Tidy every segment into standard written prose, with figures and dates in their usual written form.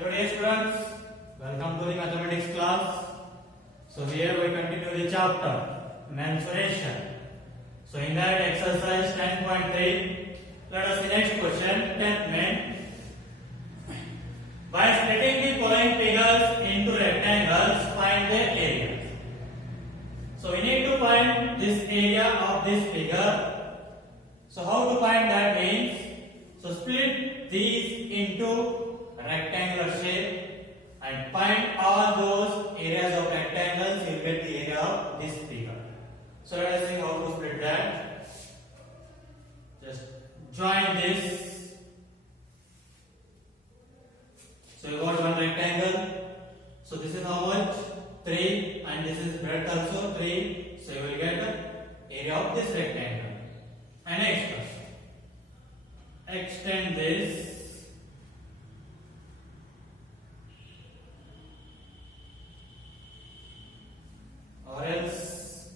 Hello dear students, welcome to the mathematics class. So here we continue the chapter mensuration. So in that exercise 10.3, let us see next question. 10th main. By splitting the following figures into rectangles, find their area. So we need to find this area of this figure. So how to find that means, so split these into rectangular shape and find all those areas of rectangles, you will get the area of this figure. So let us see how to split that. Just join this. So you got one rectangle. So this is how much? 3, and this is breadth also 3. So you will get the area of this rectangle. And next, extend this. Or else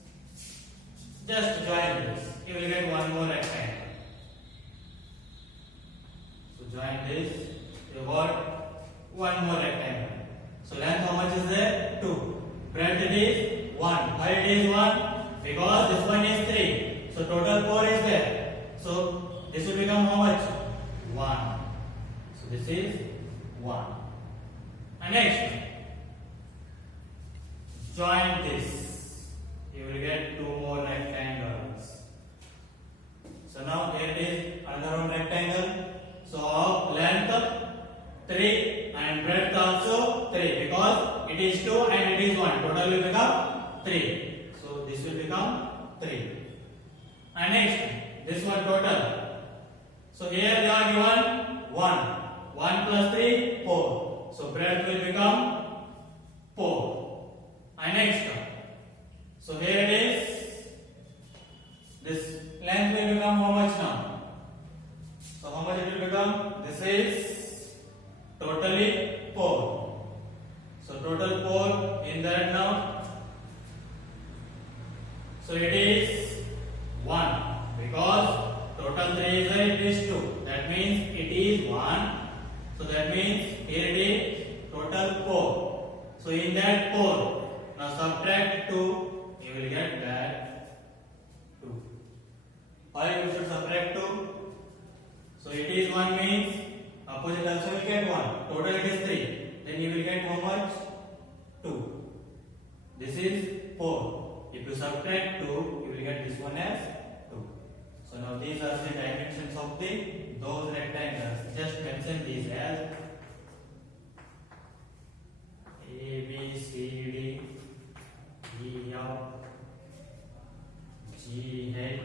just join this. You will get one more rectangle. So join this. You got one more rectangle. So length how much is there? 2. Breadth it is 1. Height is 1 because this one is 3. So total 4 is there. So this will become how much? 1. So this is 1. And next, join this. You will get 2 more rectangles. So now here it is another one rectangle. So of length 3 and breadth also 3 because it is 2 and it is 1. Total will become 3. So this will become 3. And next, this one total. So here they are given 1. 1 plus 3, 4. So breadth will become 4. And next, so here it is. This length will become how much now? So how much it will become? This is totally 4. So total 4 in that now. So it is 1 because total 3 is 8, it is 2. That means it is 1. So that means here it is total 4. So in that 4, now subtract 2, you will get that 2. Why you should subtract 2? So it is 1 means opposite also will get 1. Total it is 3. Then you will get how much? 2. This is 4. If you subtract 2, you will get this one as 2. So now these are the dimensions of those rectangles. Just mention these as A, B, C, D, E, F, G, H,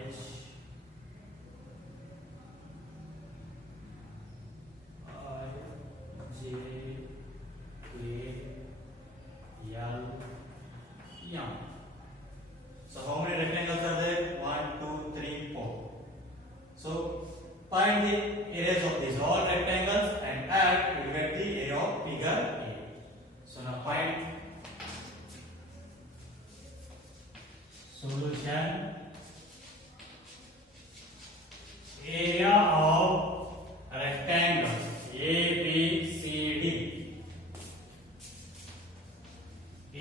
I, J, K, L, M. So how many rectangles are there? 1, 2, 3, 4. So find the areas of these all rectangles and add, you will get the area of figure A. So now find solution. Area of rectangle A, B, C, D. A,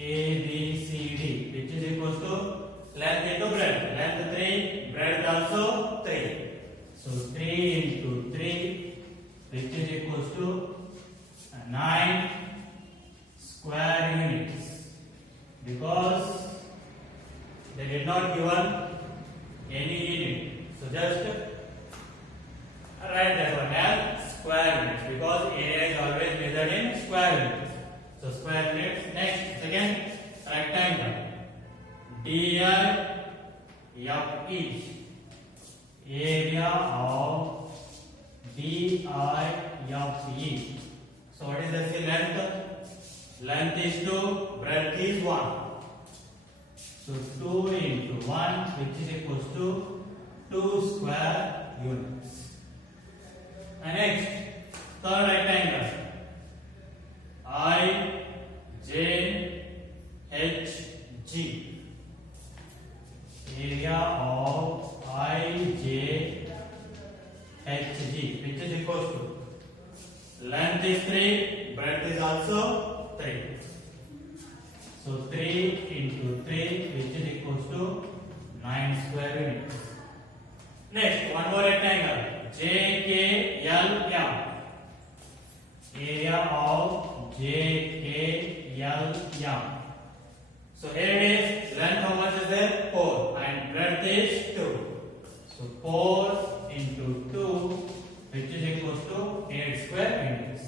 B, C, D, which is equals to length into breadth. Length 3, breadth also 3. So 3 into 3, which is equals to 9 square units. Because they did not given any unit. So just write that one as square units because area is always measured in square units. So square units. Next, second rectangle. DI F each. Area of DIFE. So what is the length? Length is 2, breadth is 1. So 2 into 1, which is equals to 2 square units. And next, third rectangle. I, J, H, G. Area of I, J, H, G, which is equals to length is 3, breadth is also 3. So 3 into 3, which is equals to 9 square units. Next, one more rectangle, JKLM. Area of JKLM. So here it is, length how much is there? 4 and breadth is 2. So 4 into 2, which is equals to 8 square units.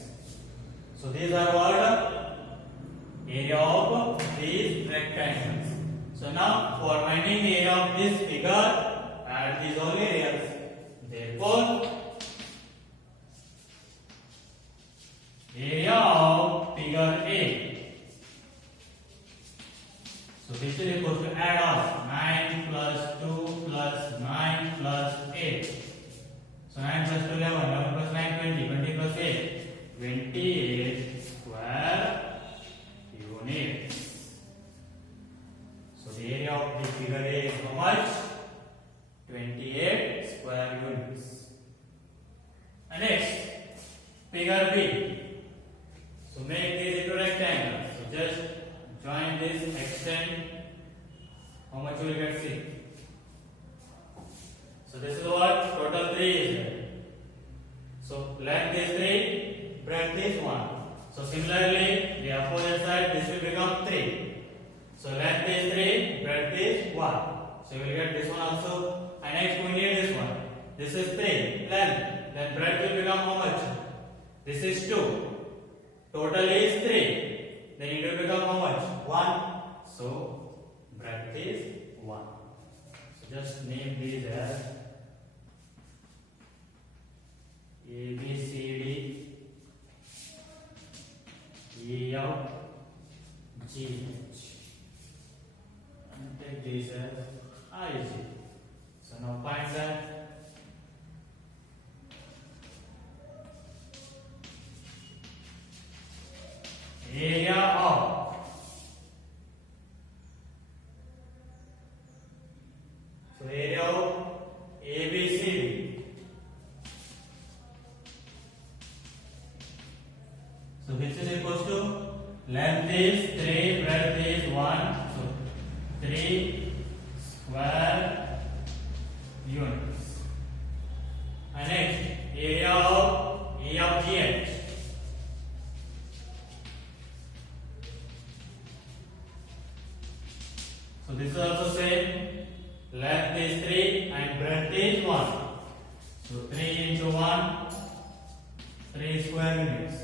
So these are what? Area of these rectangles. So now for finding the area of this figure, add these all areas. Therefore, area of figure A. So which is equal to add on 9 plus 2 plus 9 plus 8. So 9 plus 2 11, 11 plus 9 20, 20 plus 8, 28 square units. So the area of the figure A is how much? 28 square units. And next, figure B. So make this into rectangle. So just join this, extend. How much you will get? See. So this is what? Total 3 is there. So length is 3, breadth is 1. So similarly, the opposite side, this will become 3. So length is 3, breadth is 1. So you will get this one also. And next we need this one. This is 3, length. Then breadth will become how much? This is 2. Total is 3. Then it will become how much? 1. So breadth is 1. So just name these as A, B, C, D, E, F, G, H. And take these as I, G. So now find that. Area of. So area of ABCD. So which is equals to length is 3, breadth is 1. So 3 square units. And next, area of E of GH. So this is also same. Length is 3 and breadth is 1. So 3 into 1, 3 square units.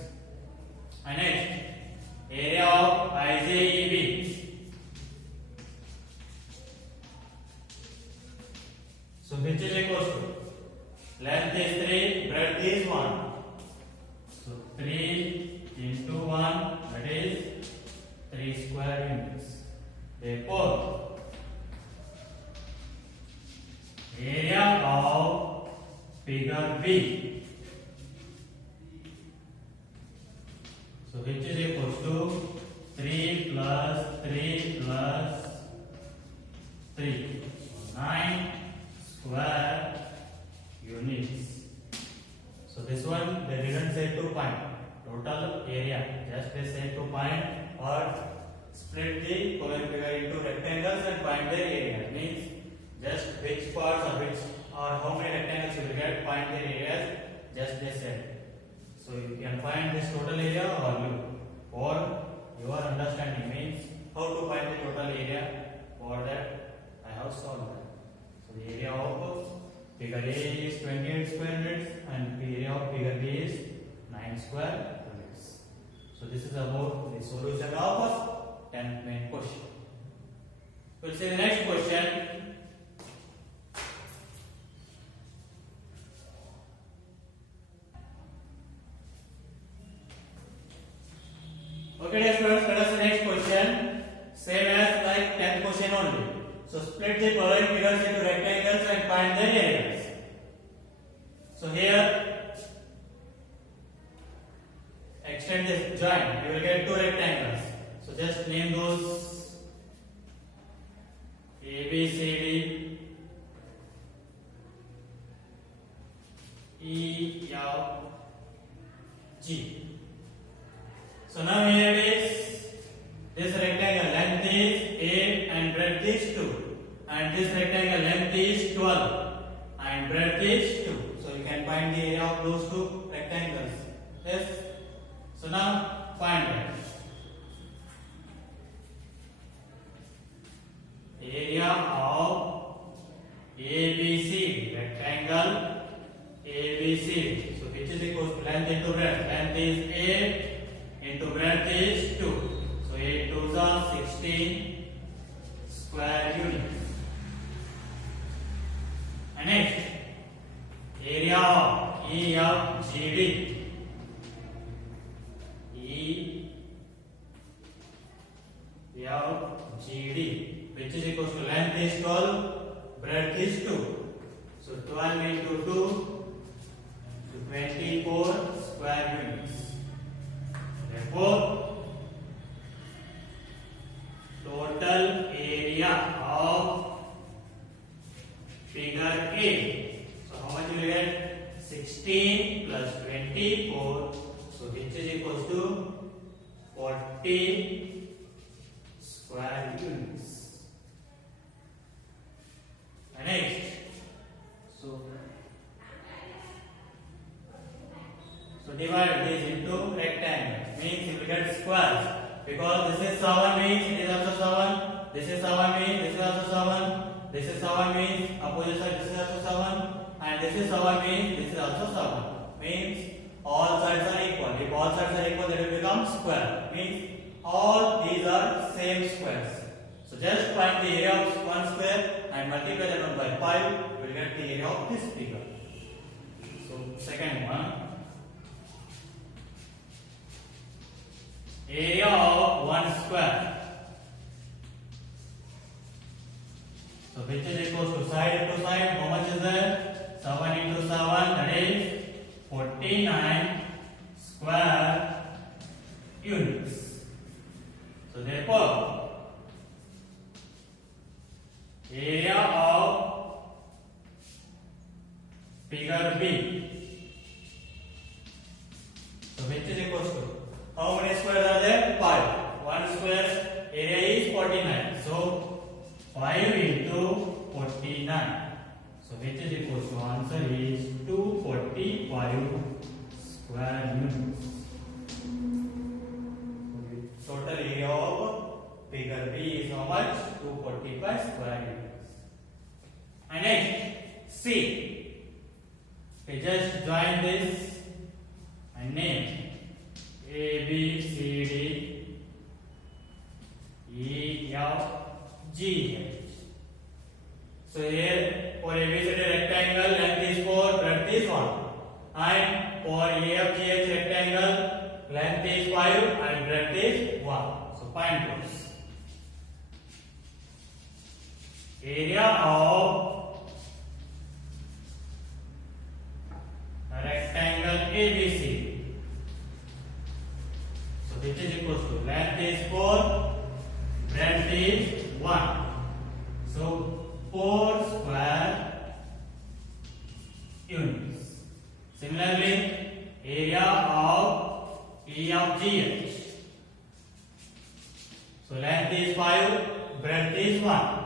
And next, area of IJEB. So which is equals to length is 3, breadth is 1. So 3 into 1, that is 3 square units. Therefore, area of figure B. So which is equals to 3 plus 3 plus 3. So 9 square units. So this one they didn't say to find total area, just they say to find or split the following figure into rectangles and find their area. Means just which parts or how many rectangles you will get, find their areas, just they said. So you can find this total area or your understanding means how to find the total area. For that I have solved that. So the area of figure A is 28 square units and the area of figure B is 9 square units. So this is about the solution of 10th main question. We'll see the next question. Okay, dear students, let us see the next question. Same as like 10th question only. So split the following figures into rectangles and find their areas. So here, extend this join. You will get 2 rectangles. So just name those A, B, C, D, E, F, G, G. So now here it is. This rectangle length is 8 and breadth is 2. And this rectangle length is 12 and breadth is 2. So you can find the area of those two rectangles. Yes. So now find it. Area of ABC, rectangle ABC. So which is equal to length into breadth. Length is 8 into breadth is 2. So 8 2s are 16 square units. And next, area of EFGD. EFGD, which is equal to length is 12, breadth is 2. So 12 into 2, so 24 square units. Therefore, total area of figure A. So how much will you get? 16 plus 24. So which is equal to 40 square units. And next, so divide these into rectangles. Means you will get squares. Because this is 7 means it is also 7. This is 7 means this is also 7. This is 7 means opposite side this is also 7. And this is 7 means this is also 7. Means all sides are equal. If all sides are equal, then it will become square. Means all these are same squares. So just find the area of one square and multiply that one by 5. You will get the area of this figure. So second one. Area of one square. So which is equal to side to side. How much is that? 7 into 7, that is 49 square units. So therefore, area of figure B. So which is equal to, how many squares are there? 5. One square area is 49. So 5 into 49. So which is equal to, answer is 245 square units. So total area of figure B is how much? 245 square units. And next, C. We just join this and name A, B, C, D, E, F, G, H. So here for ABCD rectangle length is 4, breadth is 1. And for EFGH rectangle length is 5 and breadth is 1. So find those. Area of a rectangle ABC. So which is equal to, length is 4, breadth is 1. So 4 square units. Similarly, area of EFGH. So length is 5, breadth is 1.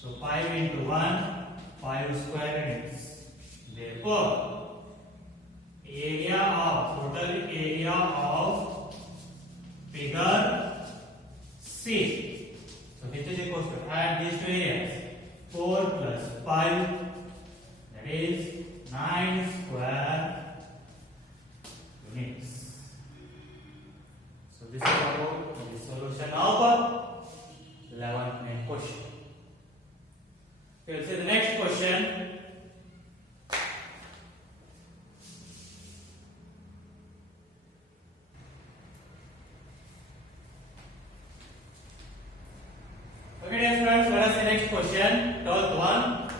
So 5 into 1, 5 square units. Therefore, total area of figure C. So which is equal to, add these two areas. 4 plus 5, that is 9 square units. So this is about the solution of 11th main question. Okay, we'll see the next question. Okay, dear friends, let us see next question, 12th one.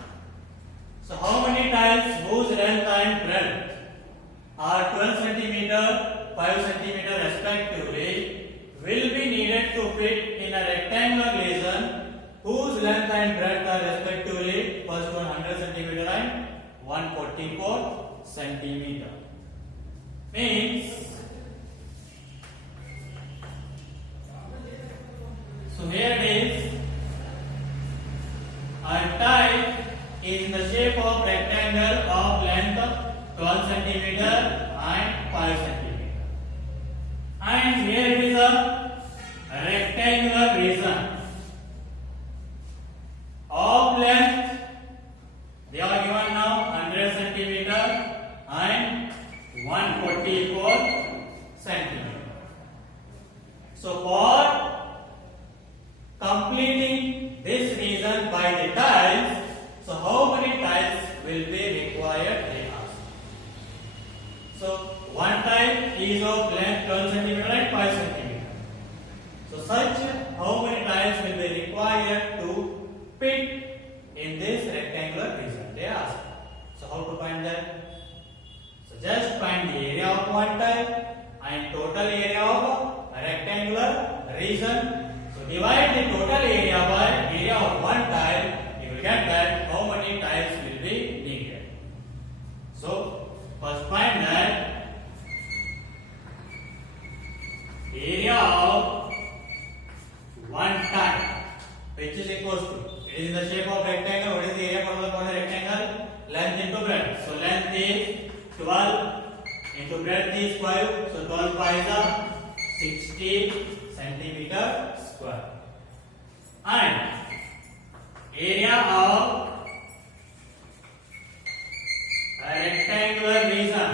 So, how many tiles whose length and breadth are 12 cm, 5 cm respectively will be needed to fit in a rectangular lesion whose length and breadth are respectively first 100 cm and 144 cm. means so here it is a tile is in the shape of rectangle of length 12 centimeter and 5 centimeter, and here it is a rectangular region of length. They are given now 100 centimeter and 144 centimeter. So for completing this region by the tiles, so how many tiles will be required? They ask. So one tile is of length 12 centimeter and 5 centimeter. So such how many tiles will be required to fit in this rectangular region? They ask. So how to find that? So just find the area of one tile and total area of a rectangular region. So divide the total area by area of one tile. You will get that how many tiles will be needed. So first find that area of one tile, which is equals to, it is in the shape of rectangle. What is the area for the rectangle? Length into breadth. So length is 12 into breadth is 12. So 12 5 is 60 centimeter square. And area of a rectangular region